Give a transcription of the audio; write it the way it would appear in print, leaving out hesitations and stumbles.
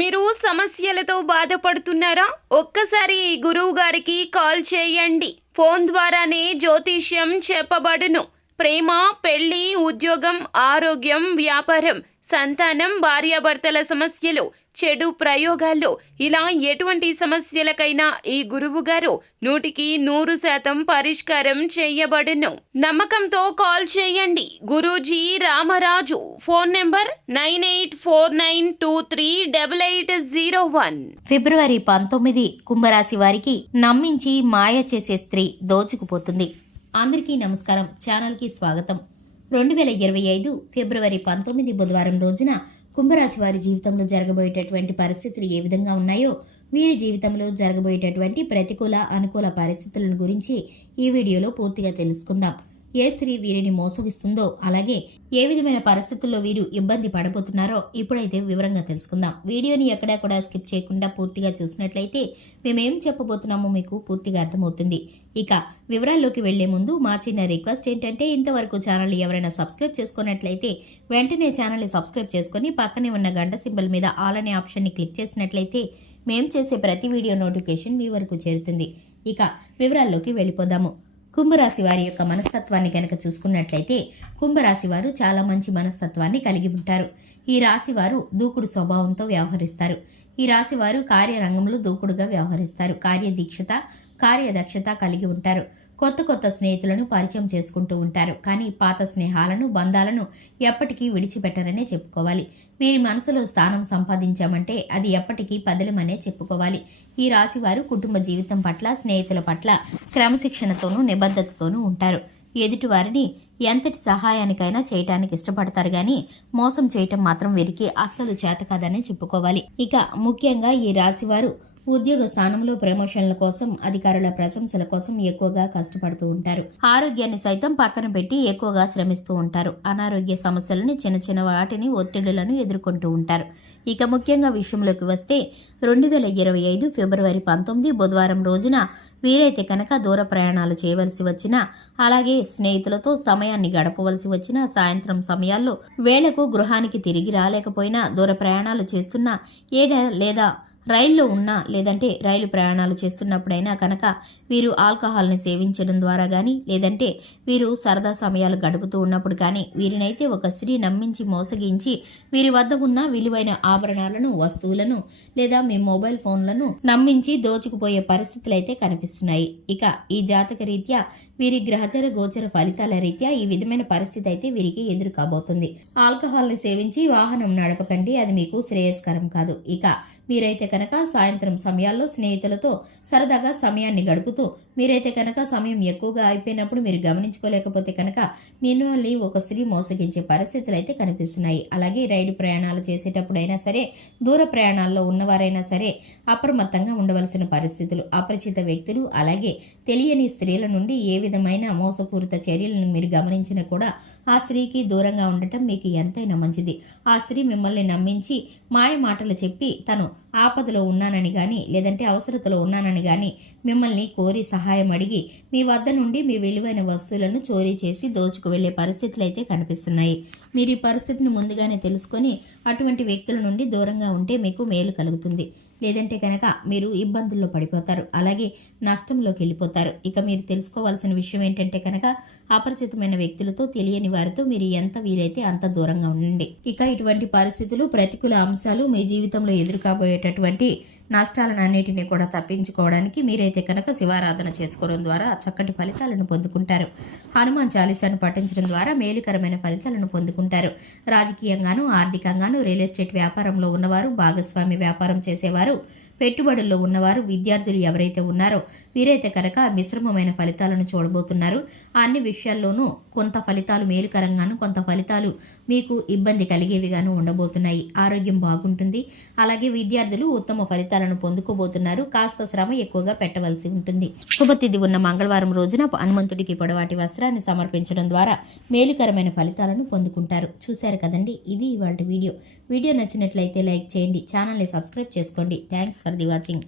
మీరు సమస్యలతో బాధపడుతున్నారా? ఒక్కసారి ఈ గురువు గారికి కాల్ చేయండి. ఫోన్ ద్వారానే జ్యోతిష్యం చెప్పబడును. ప్రేమ, పెళ్లి, ఉద్యోగం, ఆరోగ్యం, వ్యాపారం, సంతానం, భార్యాభర్తల సమస్యలు, చెడు ప్రయోగాల్లో ఇలా ఎటువంటి సమస్యలకైనా ఈ గురువు గారు 100% పరిష్కారం చేయబడును. నమ్మకంతో కాల్ చేయండి. గురూజీ రామరాజు. Phone number 9849238801. ఫిబ్రవరి 19 కుంభరాశి వారికి నమ్మించి మాయ చేసే స్త్రీ దోచుకుపోతుంది. అందరికీ నమస్కారం. ఛానల్కి స్వాగతం. 2025 ఫిబ్రవరి 19 బుధవారం రోజున కుంభరాశి వారి జీవితంలో జరగబోయేటటువంటి పరిస్థితులు ఏ విధంగా ఉన్నాయో, వీరి జీవితంలో జరగబోయేటటువంటి ప్రతికూల అనుకూల పరిస్థితులను గురించి ఈ వీడియోలో పూర్తిగా తెలుసుకుందాం. ఏ స్త్రీ వీరిని మోసగిస్తుందో, అలాగే ఏ విధమైన పరిస్థితుల్లో వీరు ఇబ్బంది పడబోతున్నారో ఇప్పుడైతే వివరంగా తెలుసుకుందాం. వీడియోని ఎక్కడా కూడా స్కిప్ చేయకుండా పూర్తిగా చూసినట్లయితే మేమేం చెప్పబోతున్నామో మీకు పూర్తిగా అర్థమవుతుంది. ఇక వివరాల్లోకి వెళ్లే ముందు మా చిన్న రిక్వెస్ట్ ఏంటంటే, ఇంతవరకు ఛానల్ ఎవరైనా సబ్స్క్రైబ్ చేసుకున్నట్లయితే వెంటనే ఛానల్ని సబ్స్క్రైబ్ చేసుకుని పక్కనే ఉన్న గంట సింబల్ మీద ఆల్ అనే ఆప్షన్ని క్లిక్ చేసినట్లయితే మేం చేసే ప్రతి వీడియో నోటిఫికేషన్ మీ వరకు చేరుతుంది. ఇక వివరాల్లోకి వెళ్ళిపోదాము. కుంభరాశి వారి యొక్క మనస్తత్వాన్ని కనుక చూసుకున్నట్లయితే, కుంభరాశి వారు చాలా మంచి మనస్తత్వాన్ని కలిగి ఉంటారు. ఈ రాశి వారు దూకుడు స్వభావంతో వ్యవహరిస్తారు. ఈ రాశి వారు కార్యరంగంలో దూకుడుగా వ్యవహరిస్తారు. కార్యదక్షత కలిగి ఉంటారు. కొత్త స్నేహితులను పరిచయం చేసుకుంటూ ఉంటారు. కానీ పాత స్నేహాలను, బంధాలను ఎప్పటికీ విడిచిపెట్టరనే చెప్పుకోవాలి. వీరి మనసులో స్థానం సంపాదించామంటే అది ఎప్పటికీ పదిలమనే చెప్పుకోవాలి. ఈ రాశి వారు కుటుంబ జీవితం పట్ల, స్నేహితుల పట్ల క్రమశిక్షణతోనూ నిబద్ధతతోనూ ఉంటారు. ఎదుటి వారిని ఎంతటి సహాయానికైనా చేయటానికి ఇష్టపడతారు గాని మోసం చేయటం మాత్రం వీరికి అస్సలు చేత కాదనే చెప్పుకోవాలి. ఇక ముఖ్యంగా ఈ రాశి వారు ఉద్యోగ స్థానంలో ప్రమోషన్ల కోసం, అధికారుల ప్రశంసల కోసం ఎక్కువగా కష్టపడుతూ ఉంటారు. ఆరోగ్యాన్ని సైతం పక్కన పెట్టి ఎక్కువగా శ్రమిస్తూ ఉంటారు. అనారోగ్య సమస్యలని, చిన్న వాటిని, ఒత్తిడులను ఎదుర్కొంటూ ఉంటారు. ఇక ముఖ్యంగా విషయంలోకి వస్తే 2025 ఫిబ్రవరి 19 బుధవారం రోజున వీరైతే కనుక దూర ప్రయాణాలు చేయవలసి వచ్చినా, అలాగే స్నేహితులతో సమయాన్ని గడపవలసి వచ్చినా, సాయంత్రం సమయాల్లో వేళకు గృహానికి తిరిగి రాలేకపోయినా, దూర ప్రయాణాలు చేస్తున్నా, లేదా రైల్లో ఉన్నా, లేదంటే రైలు ప్రయాణాలు చేస్తున్నప్పుడైనా కనుక వీరు ఆల్కహాల్ని సేవించడం ద్వారా కానీ, లేదంటే వీరు సరదా సమయాలు గడుపుతూ ఉన్నప్పుడు కానీ వీరినైతే ఒక స్త్రీ నమ్మించి మోసగించి వీరి వద్ద ఉన్న విలువైన ఆభరణాలను, వస్తువులను లేదా మీ మొబైల్ ఫోన్లను నమ్మించి దోచుకుపోయే పరిస్థితులు అయితే కనిపిస్తున్నాయి. ఇక ఈ జాతక రీత్యా వీరి గ్రహచర గోచర ఫలితాల రీత్యా ఈ విధమైన పరిస్థితి అయితే వీరికి ఎదురు కాబోతుంది. ఆల్కహాల్ని సేవించి వాహనం నడపకండి, అది మీకు శ్రేయస్కరం కాదు. ఇక మీరైతే కనుక సాయంత్రం సమయాల్లో స్నేహితులతో సరదాగా సమయాన్ని గడుపుతూ, మీరైతే కనుక సమయం ఎక్కువగా అయిపోయినప్పుడు మీరు గమనించుకోలేకపోతే కనుక మిమ్మల్ని ఒక స్త్రీ మోసగించే పరిస్థితులు అయితే కనిపిస్తున్నాయి. అలాగే రైలు ప్రయాణాలు చేసేటప్పుడైనా సరే, దూర ప్రయాణాల్లో ఉన్నవారైనా సరే అప్రమత్తంగా ఉండవలసిన పరిస్థితులు. అపరిచిత వ్యక్తులు, అలాగే తెలియని స్త్రీల నుండి ఏ విధమైన మోసపూరిత చర్యలను మీరు గమనించినా కూడా ఆ స్త్రీకి దూరంగా ఉండటం మీకు ఎంతైనా మంచిది. ఆ స్త్రీ మిమ్మల్ని నమ్మించి మాయ మాటలు చెప్పి తను ఆపదలో ఉన్నానని గాని, లేదంటే అవసరతలో ఉన్నానని గాని మిమ్మల్ని కోరి సహాయం అడిగి మీ వద్ద నుండి మీ విలువైన వస్తువులను చోరీ చేసి దోచుకు వెళ్లే పరిస్థితులు అయితే కనిపిస్తున్నాయి. మీరు ఈ పరిస్థితిని ముందుగానే తెలుసుకొని అటువంటి వ్యక్తుల నుండి దూరంగా ఉంటే మీకు మేలు కలుగుతుంది. లేదంటే కనుక మీరు ఇబ్బందుల్లో పడిపోతారు, అలాగే నష్టంలోకి వెళ్ళిపోతారు. ఇక మీరు తెలుసుకోవాల్సిన విషయం ఏంటంటే కనుక అపరిచితమైన వ్యక్తులతో, తెలియని వారితో మీరు ఎంత వీలైతే అంత దూరంగా ఉండండి. ఇక ఇటువంటి పరిస్థితులు, ప్రతికూల అంశాలు మీ జీవితంలో ఎదురు కాబోయేటటువంటి నష్టాలన్నిటినీ కూడా తప్పించుకోవడానికి మీరైతే కనుక శివారాధన చేసుకోవడం ద్వారా చక్కటి ఫలితాలను పొందుకుంటారు. హనుమాన్ చాలీసాను పఠించడం ద్వారా మేలుకరమైన ఫలితాలను పొందుకుంటారు. రాజకీయంగాను, ఆర్థికంగాను, రియల్ ఎస్టేట్ వ్యాపారంలో ఉన్నవారు, భాగస్వామి వ్యాపారం చేసేవారు, పెట్టుబడుల్లో ఉన్నవారు, విద్యార్థులు ఎవరైతే ఉన్నారో వీరైతే కనుక మిశ్రమమైన ఫలితాలను చూడబోతున్నారు. అన్ని విషయాల్లోనూ కొంత ఫలితాలు మేలుకరంగాను, కొంత ఫలితాలు మీకు ఇబ్బంది కలిగేవిగాను ఉండబోతున్నాయి. ఆరోగ్యం బాగుంటుంది. అలాగే విద్యార్థులు ఉత్తమ ఫలితాలను పొందుకోబోతున్నారు. కాస్త శ్రమ ఎక్కువగా పెట్టవలసి ఉంటుంది. శుభతిథి ఉన్న మంగళవారం రోజున హనుమంతుడికి పొడవాటి వస్త్రాన్ని సమర్పించడం ద్వారా మేలుకరమైన ఫలితాలను పొందుకుంటారు. చూశారు కదండి, ఇది ఇవాళ వీడియో నచ్చినట్లయితే లైక్ చేయండి, ఛానల్ని సబ్స్క్రైబ్ చేసుకోండి. Thanks for the watching.